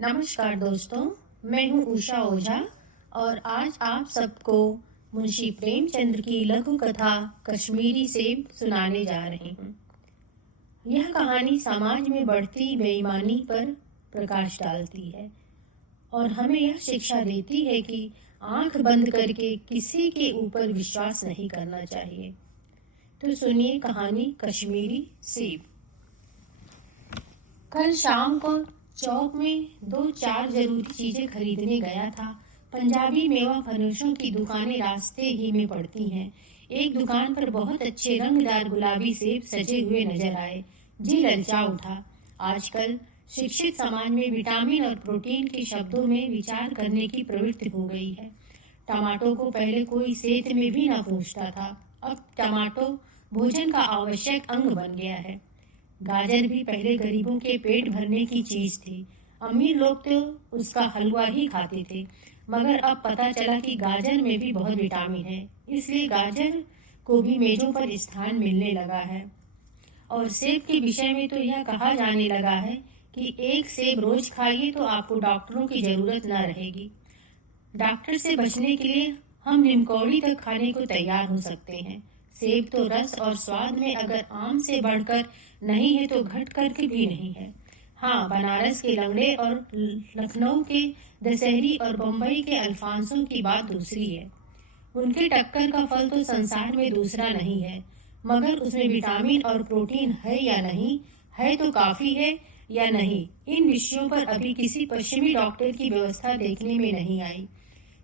नमस्कार दोस्तों, मैं हूँ उषा ओझा और आज आप सबको मुंशी प्रेमचंद की लघु कथा कश्मीरी सेब सुनाने जा रही हूँ। यह कहानी समाज में बढ़ती बेईमानी पर प्रकाश डालती है और हमें यह शिक्षा देती है कि आंख बंद करके किसी के ऊपर विश्वास नहीं करना चाहिए। तो सुनिए कहानी कश्मीरी सेब। कल शाम को चौक में 2-4 जरूरी चीजें खरीदने गया था। पंजाबी मेवा फरोशों की दुकानें रास्ते ही में पड़ती हैं। एक दुकान पर बहुत अच्छे रंगदार गुलाबी सेब सजे हुए नजर आए। जी ललचा उठा। आजकल शिक्षित समाज में विटामिन और प्रोटीन के शब्दों में विचार करने की प्रवृत्ति हो गई है। टमाटो को पहले कोई सेहत में भी न पूछता था, अब टमाटो भोजन का आवश्यक अंग बन गया है। गाजर भी पहले गरीबों के पेट भरने की चीज थी। अमीर लोग तो उसका हलवा ही खाते थे, मगर अब पता चला कि गाजर में भी बहुत विटामिन है, इसलिए गाजर को भी मेजों पर स्थान मिलने लगा है। और सेब के विषय में तो यह कहा जाने लगा है कि एक सेब रोज खाइए तो आपको डॉक्टरों की जरूरत न रहेगी। डॉक्टर से बचने के लिए हम निमकौड़ी तक खाने को तैयार हो सकते हैं। सेब तो रस और स्वाद में अगर आम से बढ़कर नहीं है तो घट कर के भी नहीं है। हाँ, बनारस के लंगड़े और लखनऊ के दशहरी और बम्बई के अल्फांसों की बात दूसरी है। उनके टक्कर का फल तो संसार में दूसरा नहीं है, मगर उसमें विटामिन और प्रोटीन है या नहीं है, तो काफी है या नहीं, इन विषयों पर अभी किसी पश्चिमी डॉक्टर की व्यवस्था देखने में नहीं आई।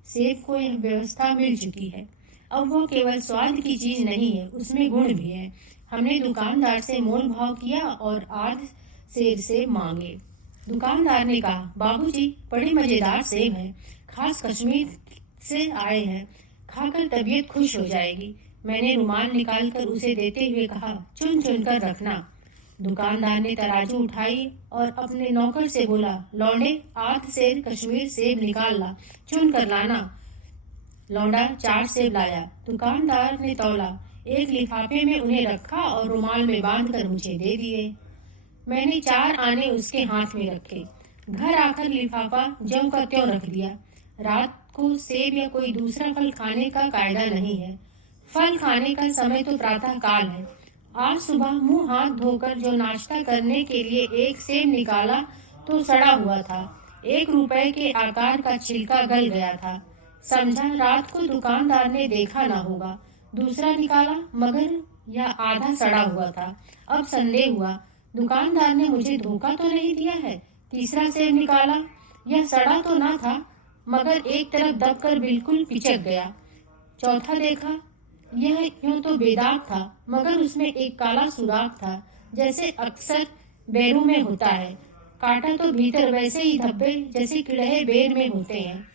सेब को यह व्यवस्था मिल चुकी है। अब वो केवल स्वाद की चीज नहीं है, उसमें गुण भी है। हमने दुकानदार से मोल भाव किया और आध सेर सेब मांगे। दुकानदार ने कहा, बाबूजी बड़े मजेदार सेब हैं, खास कश्मीर से आए हैं, खाकर तबीयत खुश हो जाएगी। मैंने रुमाल निकालकर उसे देते हुए कहा, चुन चुन कर रखना। दुकानदार ने तराजू उठाई और अपने नौकर से बोला, लौंडे आध सेर कश्मीर सेब निकाल ला, चुन कर लाना। लौंडा 4 सेब लाया। दुकानदार ने तौला, एक लिफाफे में उन्हें रखा और रुमाल में बांधकर मुझे दे दिए। मैंने 4 आने उसके हाथ में रखे। घर आकर लिफाफा ज्यों का त्यों रख दिया। रात को सेब या कोई दूसरा फल खाने का कायदा नहीं है। फल खाने का समय तो प्रातः काल है। आज सुबह मुंह हाथ धोकर जो नाश्ता करने के लिए एक सेब निकाला तो सड़ा हुआ था। 1 रुपए के आकार का छिलका गल गया था। समझा रात को दुकानदार ने देखा ना होगा। दूसरा निकाला, मगर यह आधा सड़ा हुआ था। अब संदेह हुआ, दुकानदार ने मुझे धोखा तो नहीं दिया है। तीसरा सेब निकाला, यह सड़ा तो ना था, मगर एक तरफ दबकर बिल्कुल पिचक गया। चौथा देखा, यह यूं तो बेदाग था, मगर उसमें एक काला सुराख था, जैसे अक्सर बेरों में होता है। काटा तो भीतर वैसे ही धब्बे जैसे किड़हे बेर में होते हैं।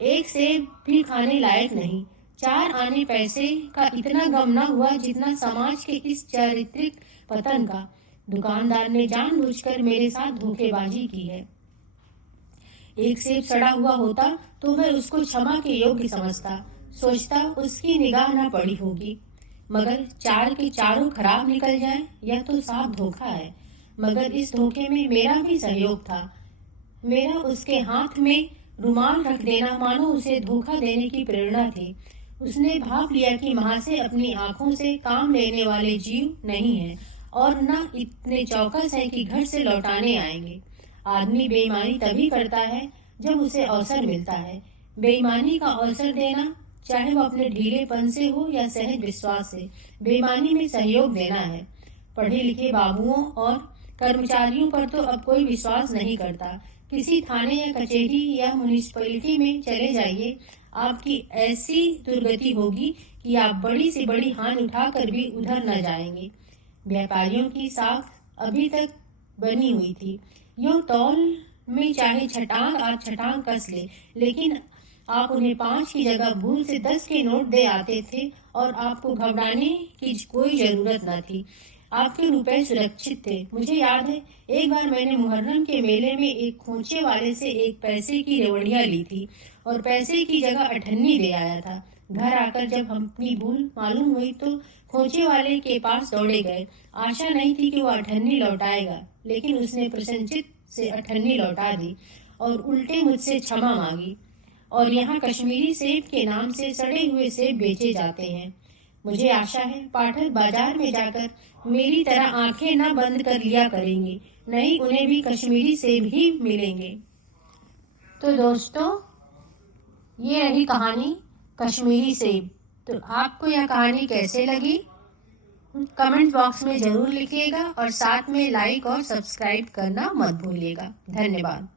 एक सेब भी खाने लायक नहीं। 4 आने पैसे का इतना गम न हुआ जितना समाज के इस चारित्रिक पतन का। दुकानदार ने जानबूझकर मेरे साथ धोखेबाजी की है। एक सेब सड़ा हुआ होता तो मैं उसको क्षमा के योग्य समझता, सोचता उसकी निगाह न पड़ी होगी, मगर 4 के चारों खराब निकल जाए, यह तो साफ धोखा है। मगर इस धोखे में मेरा भी सहयोग था। मेरा उसके हाथ में रुमाल रख देना मानो उसे धोखा देने की प्रेरणा थी। उसने भाप लिया कि महाशय अपनी आंखों से काम लेने वाले जीव नहीं है और न इतने चौकस है कि घर से लौटाने आएंगे। आदमी बेईमानी तभी करता है जब उसे अवसर मिलता है। बेईमानी का अवसर देना, चाहे वो अपने ढीलेपन से हो या सहज विश्वास से, बेईमानी में सहयोग देना है। पढ़े लिखे बाबुओं और कर्मचारियों पर तो अब कोई विश्वास नहीं करता। किसी थाने या कचहरी या म्यूनिसिपैलिटी में चले जाइए, आपकी ऐसी दुर्गति होगी कि आप बड़ी से बड़ी हानि उठाकर भी उधर न जाएंगे। व्यापारियों की साख अभी तक बनी हुई थी। यूं तौल में चाहे छटांग कस ले, लेकिन आप उन्हें 5 की जगह भूल से 10 के नोट दे आते थे और आपको घबराने की कोई जरूरत न थी। आपके रुपए सुरक्षित थे। मुझे याद है, एक बार मैंने मुहर्रम के मेले में एक खोंचे वाले से 1 पैसे की रेवड़ियां ली थी और पैसे की जगह अठन्नी दे आया था। घर आकर जब अपनी भूल मालूम हुई तो खोंचे वाले के पास दौड़े गए। आशा नहीं थी कि वो अठन्नी लौटाएगा, लेकिन उसने प्रसन्नचित्त से अठन्नी लौटा दी और उल्टे मुझसे क्षमा मांगी। और यहाँ कश्मीरी सेब के नाम से सड़े हुए सेब बेचे जाते हैं। मुझे आशा है पाठक बाजार में जाकर मेरी तरह आंखें न बंद कर लिया करेंगे, नहीं उन्हें भी कश्मीरी सेब ही मिलेंगे। तो दोस्तों, ये रही कहानी कश्मीरी सेब। तो आपको यह कहानी कैसे लगी कमेंट बॉक्स में जरूर लिखिएगा और साथ में लाइक और सब्सक्राइब करना मत भूलिएगा। धन्यवाद।